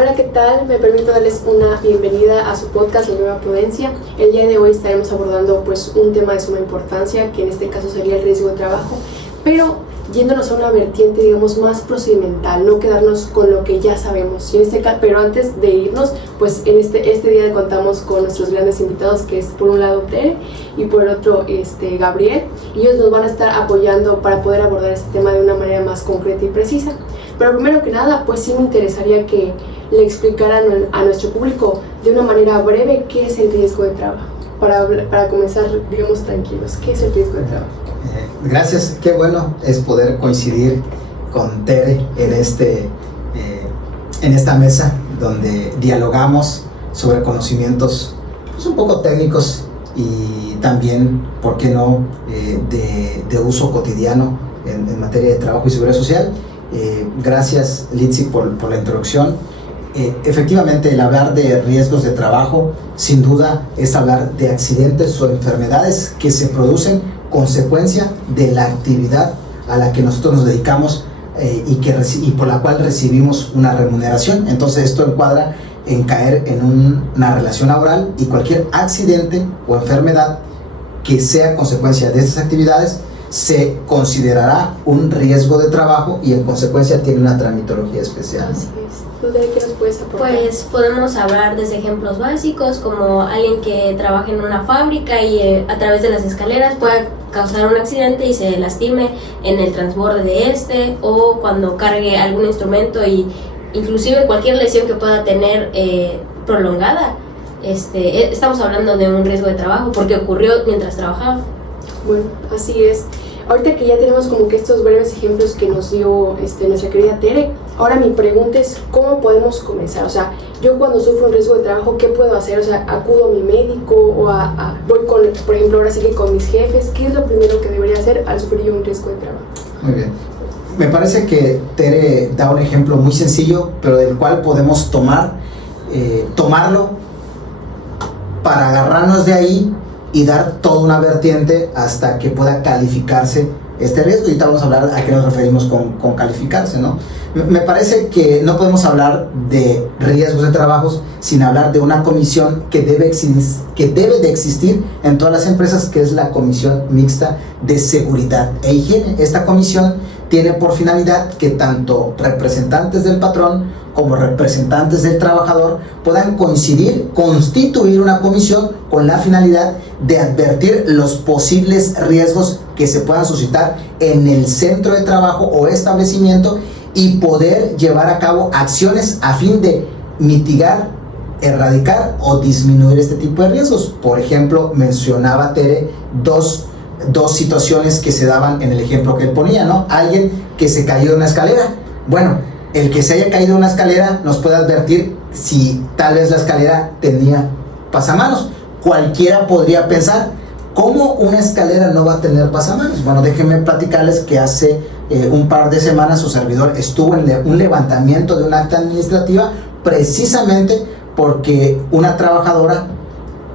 Hola, ¿qué tal? Me permito darles una bienvenida a su podcast La Nueva Prudencia. El día de hoy estaremos abordando un tema de suma importancia, que en este caso sería el riesgo de trabajo, pero yéndonos a una vertiente, digamos, más procedimental, no quedarnos con lo que ya sabemos. Pero antes de irnos, pues en este día contamos con nuestros grandes invitados, que es por un lado Tere y por el otro Gabriel, y ellos nos van a estar apoyando para poder abordar este tema de una manera más concreta y precisa. Pero primero que nada, pues sí me interesaría que le explicaran a nuestro público de una manera breve qué es el riesgo de trabajo, para comenzar, digamos, tranquilos. ¿Qué es el riesgo de trabajo? Gracias, qué bueno es poder coincidir con Tere en esta mesa donde dialogamos sobre conocimientos pues, un poco técnicos y también, ¿por qué no?, de uso cotidiano en materia de trabajo y seguridad social. Gracias, Litsi, por la introducción. Efectivamente, el hablar de riesgos de trabajo sin duda es hablar de accidentes o enfermedades que se producen consecuencia de la actividad a la que nosotros nos dedicamos y por la cual recibimos una remuneración. Entonces esto encuadra en caer en una relación laboral, y cualquier accidente o enfermedad que sea consecuencia de estas actividades se considerará un riesgo de trabajo y en consecuencia tiene una tramitología especial. Así es. ¿Tú de qué nos puedes aportar? Pues podemos hablar desde ejemplos básicos, como alguien que trabaja en una fábrica y a través de las escaleras pueda causar un accidente y se lastime en el transborde de o cuando cargue algún instrumento y inclusive cualquier lesión que pueda tener prolongada. Estamos hablando de un riesgo de trabajo porque ocurrió mientras trabajaba. Bueno, así es. Ahorita que ya tenemos como que estos breves ejemplos que nos dio nuestra querida Tere, ahora mi pregunta es, ¿cómo podemos comenzar? O sea, yo cuando sufro un riesgo de trabajo, ¿qué puedo hacer? O sea, ¿acudo a mi médico o voy con, por ejemplo, ahora sí que con mis jefes? ¿Qué es lo primero que debería hacer al sufrir yo un riesgo de trabajo? Muy bien. Me parece que Tere da un ejemplo muy sencillo, pero del cual podemos tomarlo para agarrarnos de ahí y dar toda una vertiente hasta que pueda calificarse este riesgo. Y ahorita vamos a hablar a qué nos referimos con calificarse, ¿no? Me parece que no podemos hablar de riesgos de trabajo sin hablar de una comisión que debe de existir en todas las empresas, que es la Comisión Mixta de Seguridad e Higiene. Esta comisión tiene por finalidad que tanto representantes del patrón como representantes del trabajador puedan constituir una comisión con la finalidad de advertir los posibles riesgos que se puedan suscitar en el centro de trabajo o establecimiento y poder llevar a cabo acciones a fin de mitigar, erradicar o disminuir este tipo de riesgos. Por ejemplo, mencionaba Tere dos situaciones que se daban en el ejemplo que él ponía, ¿no? Alguien que se cayó de una escalera. Bueno, el que se haya caído de una escalera nos puede advertir si tal vez la escalera tenía pasamanos. Cualquiera podría pensar, ¿cómo una escalera no va a tener pasamanos? Bueno, déjenme platicarles que hace un par de semanas su servidor estuvo en un levantamiento de un acta administrativa precisamente porque una trabajadora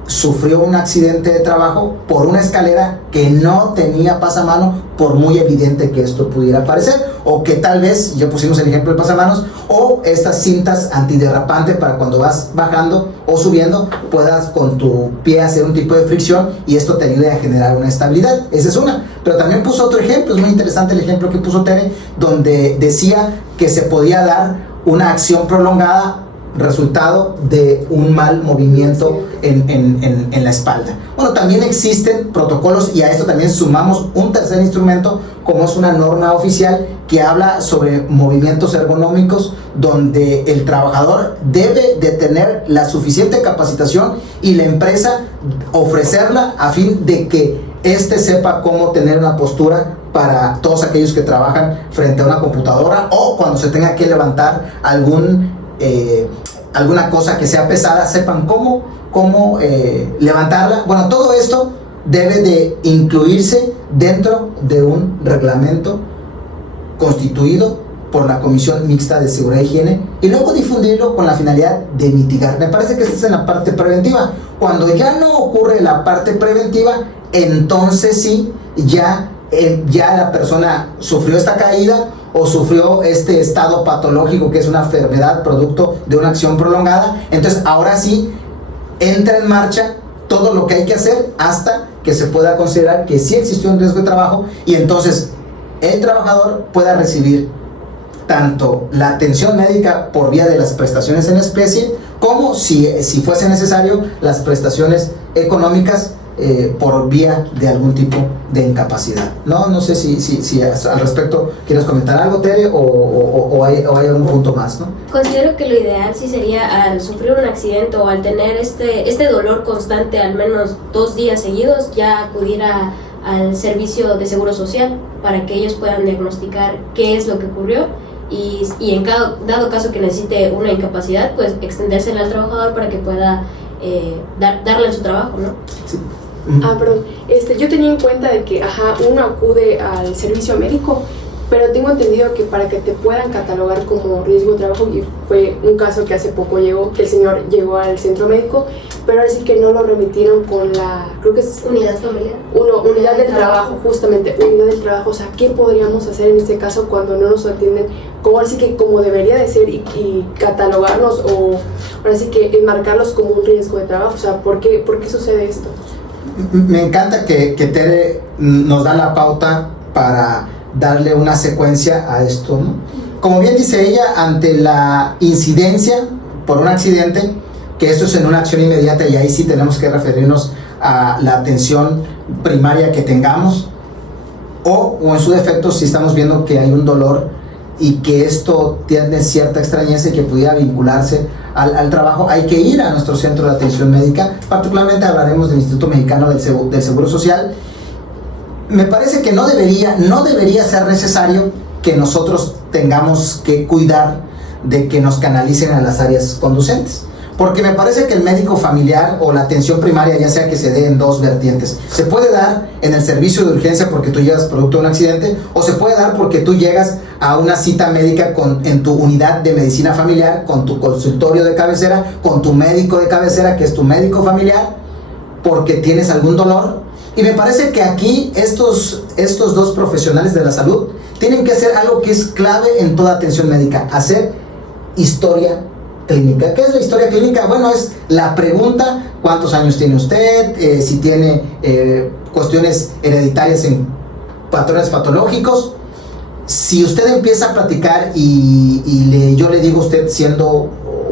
sufrió un accidente de trabajo por una escalera que no tenía pasamano, por muy evidente que esto pudiera parecer, o que tal vez, ya pusimos el ejemplo de pasamanos, o estas cintas antiderrapante para cuando vas bajando o subiendo puedas con tu pie hacer un tipo de fricción y esto te ayude a generar una estabilidad. Esa es una. Pero también puso otro ejemplo, es muy interesante el ejemplo que puso Tere, donde decía que se podía dar una acción prolongada resultado de un mal movimiento en la espalda. Bueno, también existen protocolos y a esto también sumamos un tercer instrumento, como es una norma oficial que habla sobre movimientos ergonómicos, donde el trabajador debe de tener la suficiente capacitación y la empresa ofrecerla a fin de que sepa cómo tener una postura para todos aquellos que trabajan frente a una computadora o cuando se tenga que levantar alguna cosa que sea pesada, sepan cómo levantarla. Bueno, todo esto debe de incluirse dentro de un reglamento constituido por la Comisión Mixta de Seguridad e Higiene y luego difundirlo con la finalidad de mitigar. Me parece que esta es en la parte preventiva. Cuando ya no ocurre la parte preventiva, entonces sí, ya ya la persona sufrió esta caída o sufrió este estado patológico que es una enfermedad producto de una acción prolongada. Entonces ahora sí entra en marcha todo lo que hay que hacer hasta que se pueda considerar que sí existió un riesgo de trabajo, y entonces el trabajador pueda recibir tanto la atención médica por vía de las prestaciones en especie, como si fuese necesario las prestaciones económicas por vía de algún tipo de incapacidad. No sé si al respecto quieres comentar algo, Tere, o hay algún punto más, ¿no? Considero que lo ideal sí sería, al sufrir un accidente o al tener este dolor constante al menos 2 días seguidos, ya acudir al servicio de seguro social para que ellos puedan diagnosticar qué es lo que ocurrió, y en dado caso que necesite una incapacidad, pues extendérsela al trabajador para que pueda darle en su trabajo, ¿no? Sí. Perdón, yo tenía en cuenta de que, uno acude al servicio médico, pero tengo entendido que para que te puedan catalogar como riesgo de trabajo, y fue un caso que hace poco que el señor llegó al centro médico, pero ahora sí que no lo remitieron con creo que es unidad familiar. Unidad del trabajo, justamente, unidad del trabajo. O sea, ¿qué podríamos hacer en este caso cuando no nos atienden ahora sí que como debería de ser, y catalogarlos, o ahora sí que enmarcarlos como un riesgo de trabajo? O sea, ¿por qué sucede esto? Me encanta que Tere nos da la pauta para darle una secuencia a esto, ¿no? Como bien dice ella, ante la incidencia por un accidente, que esto es en una acción inmediata, y ahí sí tenemos que referirnos a la atención primaria que tengamos, o en su defecto si estamos viendo que hay un dolor y que esto tiene cierta extrañeza y que pudiera vincularse al trabajo, hay que ir a nuestro centro de atención médica. Particularmente hablaremos del Instituto Mexicano del Seguro Social. Me parece que no debería ser necesario que nosotros tengamos que cuidar de que nos canalicen a las áreas conducentes, porque me parece que el médico familiar o la atención primaria, ya sea que se dé en 2 vertientes, se puede dar en el servicio de urgencia porque tú llegas producto de un accidente, o se puede dar porque tú llegas a una cita médica en tu unidad de medicina familiar, con tu consultorio de cabecera, con tu médico de cabecera, que es tu médico familiar, porque tienes algún dolor. Y me parece que aquí estos 2 profesionales de la salud tienen que hacer algo que es clave en toda atención médica: hacer historia clínica. ¿Qué es la historia clínica? Bueno, es la pregunta: ¿cuántos años tiene usted? Si tiene cuestiones hereditarias en patrones patológicos. Si usted empieza a platicar yo le digo a usted,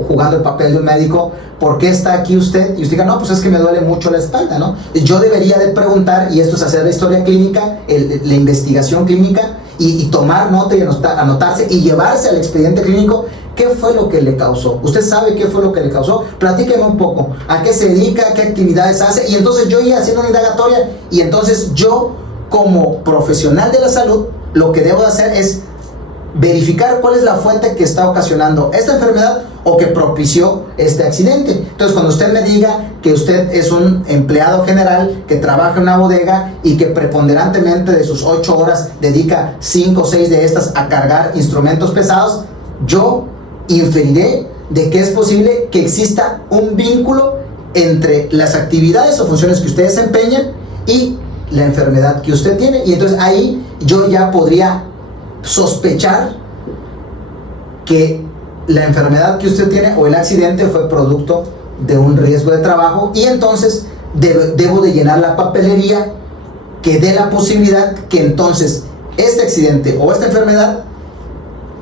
jugando el papel de un médico, ¿por qué está aquí usted? Y usted diga, no, pues es que me duele mucho la espalda, ¿no? Yo debería de preguntar, y esto es hacer la historia clínica, la investigación clínica, y tomar nota y anotarse y llevarse al expediente clínico. ¿Qué fue lo que le causó? ¿Usted sabe qué fue lo que le causó? Platíqueme un poco. ¿A qué se dedica? ¿Qué actividades hace? Y entonces yo iba haciendo una indagatoria, y entonces yo, como profesional de la salud, lo que debo de hacer es verificar cuál es la fuente que está ocasionando esta enfermedad o que propició este accidente. Entonces, cuando usted me diga que usted es un empleado general que trabaja en una bodega y que preponderantemente de sus 8 horas dedica 5 o 6 de estas a cargar instrumentos pesados, yo inferiré de que es posible que exista un vínculo entre las actividades o funciones que usted desempeña y la enfermedad que usted tiene. Y entonces ahí yo ya podría sospechar que la enfermedad que usted tiene o el accidente fue producto de un riesgo de trabajo, y entonces debo de llenar la papelería que dé la posibilidad que entonces este accidente o esta enfermedad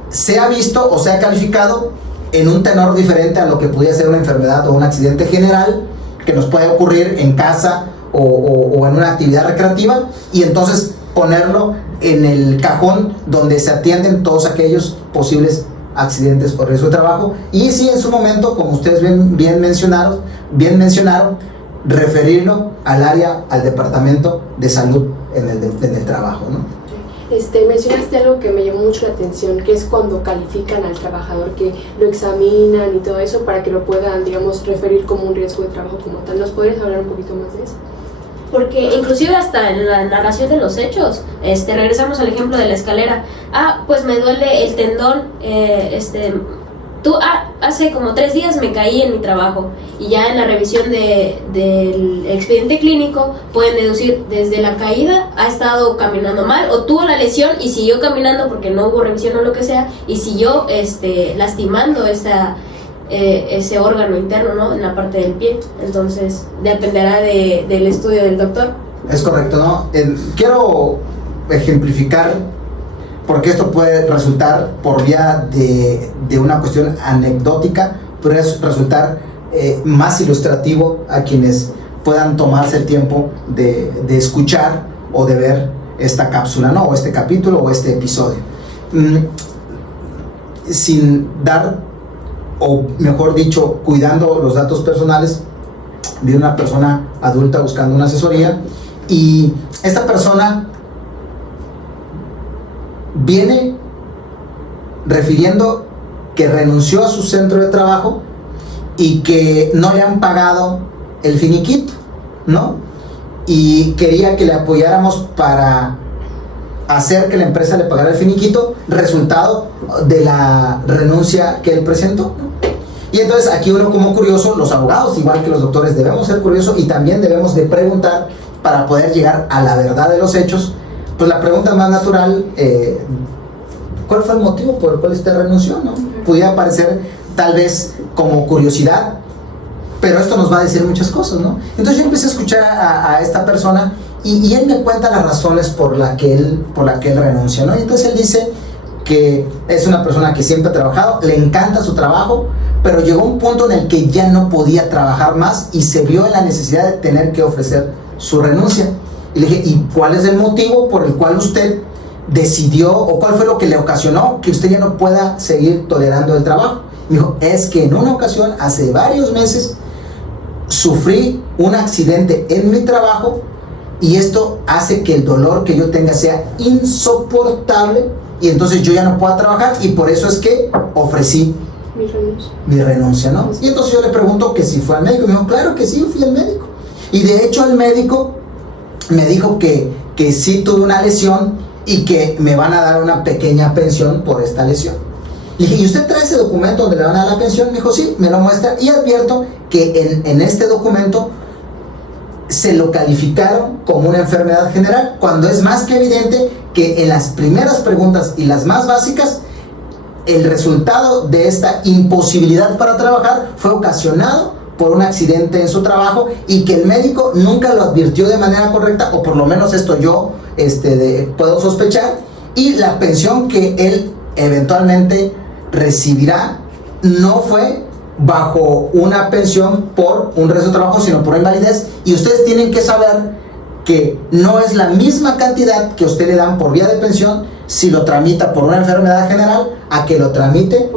sea visto o sea calificado en un tenor diferente a lo que pudiera ser una enfermedad o un accidente general que nos puede ocurrir en casa o en una actividad recreativa, y entonces ponerlo en el cajón donde se atienden todos aquellos posibles accidentes o riesgo de trabajo. Y sí, en su momento, como ustedes bien mencionaron, referirlo al departamento de salud en el trabajo, ¿no? Mencionaste algo que me llamó mucho la atención, que es cuando califican al trabajador, que lo examinan y todo eso para que lo puedan, digamos, referir como un riesgo de trabajo como tal. ¿Nos podrías hablar un poquito más de eso? Porque inclusive hasta en la narración de los hechos, regresamos al ejemplo de la escalera. Pues me duele el tendón hace como 3 días me caí en mi trabajo, y ya en la revisión del expediente clínico pueden deducir desde la caída ha estado caminando mal o tuvo la lesión y siguió caminando porque no hubo revisión o lo que sea, y siguió lastimando ese órgano interno, ¿no? En la parte del pie. Entonces dependerá del estudio del doctor. Es correcto, ¿no? Quiero ejemplificar, porque esto puede resultar por vía de una cuestión anecdótica, pero es resultar más ilustrativo a quienes puedan tomarse el tiempo de escuchar o de ver esta cápsula, ¿no? O este capítulo o este episodio. Sin dar, o mejor dicho, cuidando los datos personales, vi una persona adulta buscando una asesoría, y esta persona viene refiriendo que renunció a su centro de trabajo y que no le han pagado el finiquito, ¿no? Y quería que le apoyáramos para hacer que la empresa le pagara el finiquito, resultado de la renuncia que él presentó. Y entonces aquí uno, como curioso, los abogados, igual que los doctores, debemos ser curiosos y también debemos de preguntar para poder llegar a la verdad de los hechos. Pues la pregunta más natural, ¿cuál fue el motivo por el cual usted renunció, no? Pudiera parecer tal vez como curiosidad, pero esto nos va a decir muchas cosas, ¿no? Entonces yo empecé a escuchar a esta persona y él me cuenta las razones por la que él renuncia, ¿no? Y entonces él dice que es una persona que siempre ha trabajado, le encanta su trabajo, pero llegó un punto en el que ya no podía trabajar más y se vio en la necesidad de tener que ofrecer su renuncia. Y le dije, ¿y cuál es el motivo por el cual usted decidió, o cuál fue lo que le ocasionó que usted ya no pueda seguir tolerando el trabajo? Me dijo, es que en una ocasión, hace varios meses, sufrí un accidente en mi trabajo y esto hace que el dolor que yo tenga sea insoportable y entonces yo ya no puedo trabajar, y por eso es que ofrecí mi renuncia, ¿no? Y entonces yo le pregunto que si fue al médico. Me dijo, claro que sí, fui al médico. Y de hecho el médico me dijo que sí tuve una lesión y que me van a dar una pequeña pensión por esta lesión. Le dije, ¿y usted trae ese documento donde le van a dar la pensión? Me dijo, sí, me lo muestra, y advierto que en este documento se lo calificaron como una enfermedad general, cuando es más que evidente que en las primeras preguntas y las más básicas, el resultado de esta imposibilidad para trabajar fue ocasionado por un accidente en su trabajo, y que el médico nunca lo advirtió de manera correcta, o por lo menos esto yo puedo sospechar, y la pensión que él eventualmente recibirá no fue bajo una pensión por un riesgo de trabajo, sino por invalidez. Y ustedes tienen que saber que no es la misma cantidad que usted le dan por vía de pensión si lo tramita por una enfermedad general a que lo tramite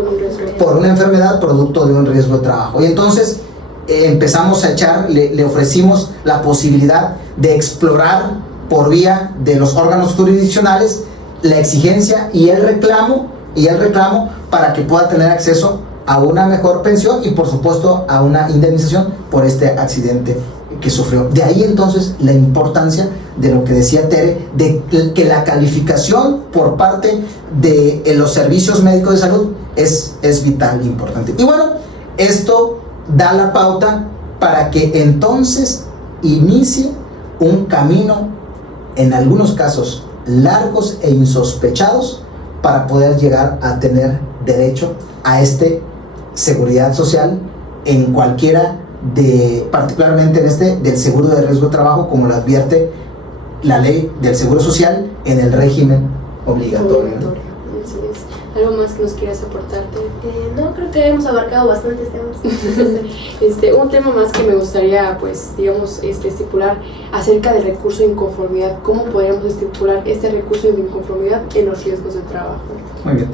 por una enfermedad producto de un riesgo de trabajo. Y entonces empezamos a echar, le ofrecimos la posibilidad de explorar por vía de los órganos jurisdiccionales la exigencia y el reclamo para que pueda tener acceso a una mejor pensión y por supuesto a una indemnización por este accidente que sufrió. De ahí entonces la importancia de lo que decía Tere, de que la calificación por parte de los servicios médicos de salud es vital e importante. Y bueno, esto da la pauta para que entonces inicie un camino, en algunos casos largos e insospechados, para poder llegar a tener derecho a seguridad social en cualquiera particularmente en del seguro de riesgo de trabajo, como lo advierte la ley del seguro social en el régimen obligatorio. Así es. ¿Algo más que nos quieras aportarte? No, creo que hemos abarcado bastantes temas. Un tema más que me gustaría, pues, digamos, estipular acerca del recurso de inconformidad. ¿Cómo podríamos estipular este recurso de inconformidad en los riesgos de trabajo? Muy bien.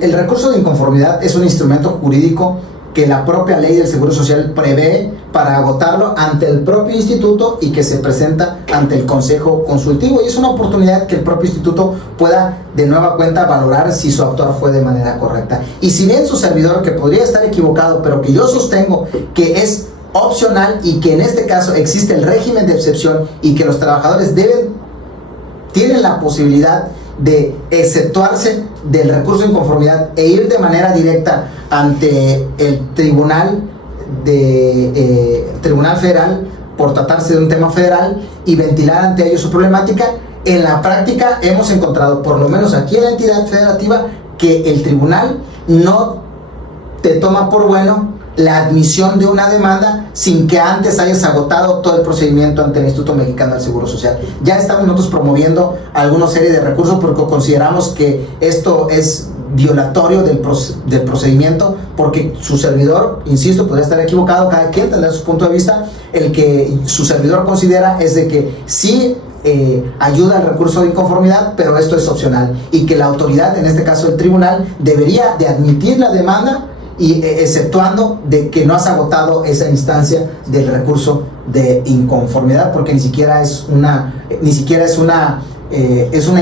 El recurso de inconformidad es un instrumento jurídico que la propia ley del Seguro Social prevé para agotarlo ante el propio instituto y que se presenta ante el Consejo Consultivo, y es una oportunidad que el propio instituto pueda de nueva cuenta valorar si su actuar fue de manera correcta. Y si bien su servidor, que podría estar equivocado, pero que yo sostengo que es opcional y que en este caso existe el régimen de excepción y que los trabajadores tienen la posibilidad de exceptuarse del recurso de inconformidad e ir de manera directa ante el tribunal federal por tratarse de un tema federal y ventilar ante ellos su problemática. En la práctica hemos encontrado, por lo menos aquí en la entidad federativa, que el tribunal no te toma por bueno la admisión de una demanda sin que antes hayas agotado todo el procedimiento ante el Instituto Mexicano del Seguro Social. Ya estamos nosotros promoviendo alguna serie de recursos porque consideramos que esto es violatorio del procedimiento, porque su servidor, insisto, podría estar equivocado, cada quien tendrá su punto de vista. El que su servidor considera es de que sí ayuda al recurso de inconformidad, pero esto es opcional, y que la autoridad, en este caso el tribunal, debería de admitir la demanda y exceptuando de que no has agotado esa instancia del recurso de inconformidad, porque ni siquiera es una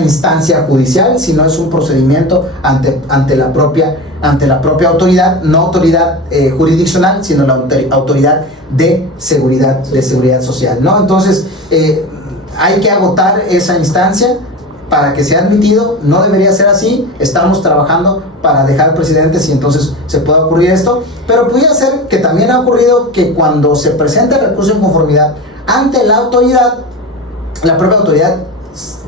instancia judicial, sino es un procedimiento ante la propia autoridad, no autoridad jurisdiccional, sino la autoridad de seguridad social, ¿no? Entonces hay que agotar esa instancia para que sea admitido. No debería ser así. Estamos trabajando para dejar precedentes y entonces se pueda ocurrir esto, pero pudiera ser que también ha ocurrido que cuando se presenta el recurso de inconformidad ante la autoridad, la propia autoridad,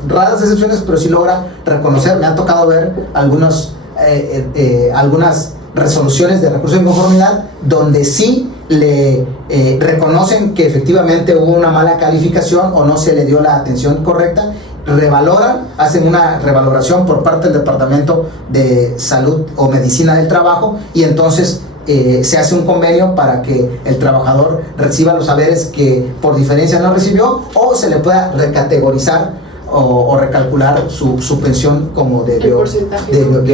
raras excepciones, pero sí logra reconocer. Me ha tocado ver algunas resoluciones de recurso de inconformidad donde sí le reconocen que efectivamente hubo una mala calificación o no se le dio la atención correcta, revaloran, hacen una revaloración por parte del Departamento de Salud o Medicina del Trabajo, y entonces se hace un convenio para que el trabajador reciba los haberes que por diferencia no recibió, o se le pueda recategorizar o recalcular su pensión como debió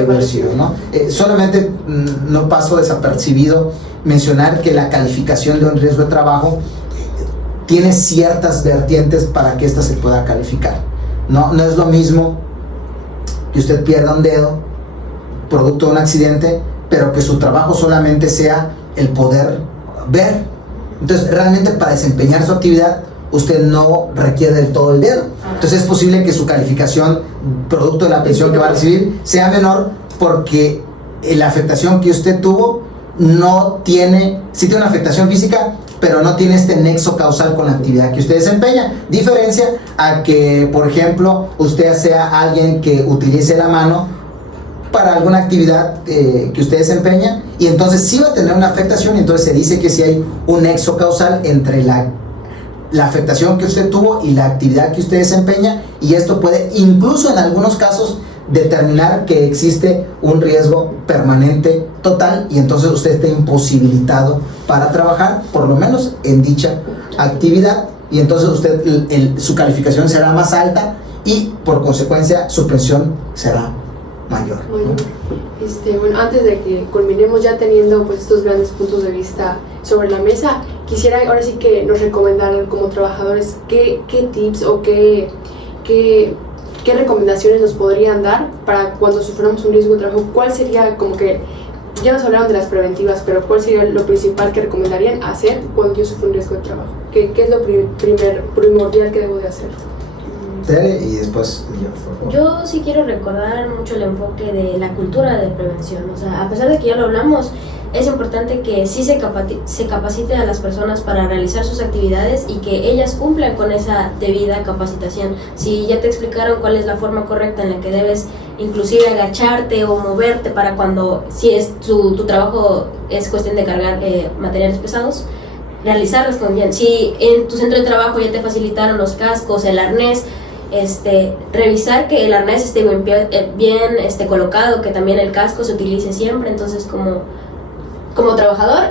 haber sido, ¿no? Solamente no paso desapercibido mencionar que la calificación de un riesgo de trabajo tiene ciertas vertientes para que ésta se pueda calificar. No es lo mismo que usted pierda un dedo producto de un accidente, pero que su trabajo solamente sea el poder ver. Entonces, realmente para desempeñar su actividad, usted no requiere del todo el dedo. Entonces es posible que su calificación producto de la pensión que va a recibir sea menor, porque la afectación que usted tuvo no tiene, sí tiene una afectación física, pero no tiene este nexo causal con la actividad que usted desempeña. Diferencia a que, por ejemplo, usted sea alguien que utilice la mano para alguna actividad que usted desempeña, y entonces sí va a tener una afectación, y entonces se dice que sí hay un nexo causal entre la afectación que usted tuvo y la actividad que usted desempeña, y esto puede incluso en algunos casos determinar que existe un riesgo permanente total, y entonces usted está imposibilitado para trabajar, por lo menos en dicha actividad, y entonces usted su calificación será más alta y por consecuencia su pensión será mayor. Bueno, bueno, antes de que culminemos, ya teniendo pues estos grandes puntos de vista sobre la mesa, quisiera ahora sí que nos recomendaran como trabajadores qué tips o qué recomendaciones nos podrían dar para cuando suframos un riesgo de trabajo. ¿Cuál sería, como que ya nos hablaron de las preventivas, pero cuál sería lo principal que recomendarían hacer cuando yo sufro un riesgo de trabajo? ¿Qué es lo primordial que debo de hacer? Y después yo sí quiero recordar mucho el enfoque de la cultura de prevención. O sea, a pesar de que ya lo hablamos, es importante que sí se capacite a las personas para realizar sus actividades y que ellas cumplan con esa debida capacitación. Si ya te explicaron cuál es la forma correcta en la que debes inclusive agacharte o moverte para cuando, si es tu trabajo es cuestión de cargar materiales pesados, realizarlas con bien. Si en tu centro de trabajo ya te facilitaron los cascos, el arnés, revisar que el arnés esté bien colocado, que también el casco se utilice siempre. Entonces como trabajador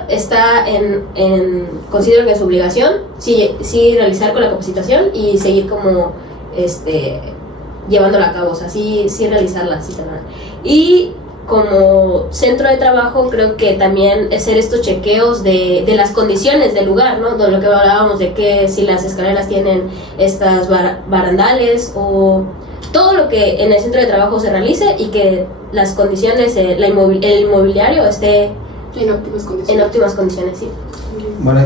considero que es su obligación sí realizar con la capacitación y seguir como llevándola a cabo, o sea, sí realizarla, sí también. Y como centro de trabajo creo que también hacer estos chequeos de las condiciones del lugar, ¿no? De lo que hablábamos de que si las escaleras tienen estas barandales o todo lo que en el centro de trabajo se realice, y que las condiciones, el inmobiliario esté en óptimas condiciones, sí. Bueno,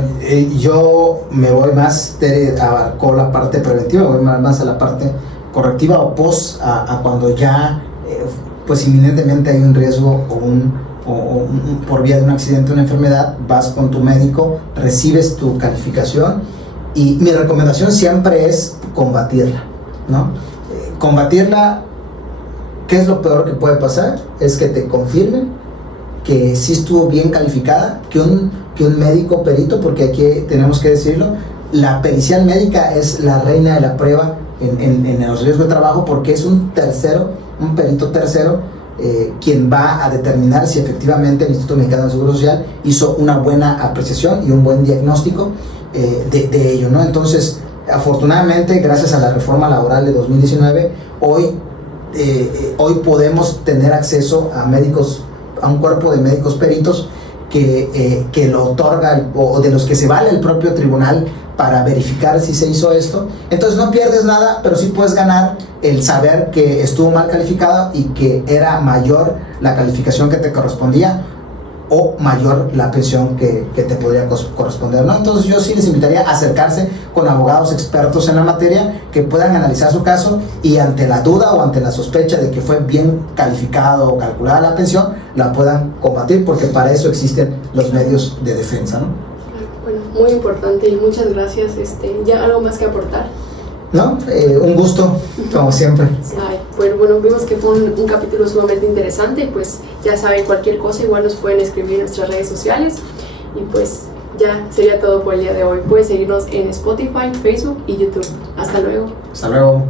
yo me voy más, Tere abarcó la parte preventiva, voy más a la parte correctiva o post a cuando ya pues inminentemente hay un riesgo o por vía de un accidente o una enfermedad, vas con tu médico, recibes tu calificación y mi recomendación siempre es combatirla, ¿no? Combatirla, ¿qué es lo peor que puede pasar? Es que te confirmen que sí estuvo bien calificada, que un médico perito, porque aquí tenemos que decirlo, la pericial médica es la reina de la prueba en los riesgos de trabajo, porque es un perito tercero, quien va a determinar si efectivamente el Instituto Mexicano del Seguro Social hizo una buena apreciación y un buen diagnóstico de ello, ¿no? Entonces, afortunadamente, gracias a la reforma laboral de 2019, hoy podemos tener acceso a médicos, a un cuerpo de médicos peritos que lo otorga o de los que se vale el propio tribunal para verificar si se hizo esto. Entonces no pierdes nada, pero sí puedes ganar el saber que estuvo mal calificado y que era mayor la calificación que te correspondía o mayor la pensión que te podría corresponder, ¿no? Entonces yo sí les invitaría a acercarse con abogados expertos en la materia que puedan analizar su caso y ante la duda o ante la sospecha de que fue bien calificado o calculada la pensión, la puedan combatir, porque para eso existen los medios de defensa, ¿no? Bueno, muy importante y muchas gracias. ¿Ya algo más que aportar? No, un gusto, como siempre. Ay, bueno, vimos que fue un capítulo sumamente interesante. Pues ya saben, cualquier cosa igual nos pueden escribir en nuestras redes sociales. Y pues ya sería todo por el día de hoy. Pueden seguirnos en Spotify, Facebook y YouTube. Hasta luego. Hasta luego.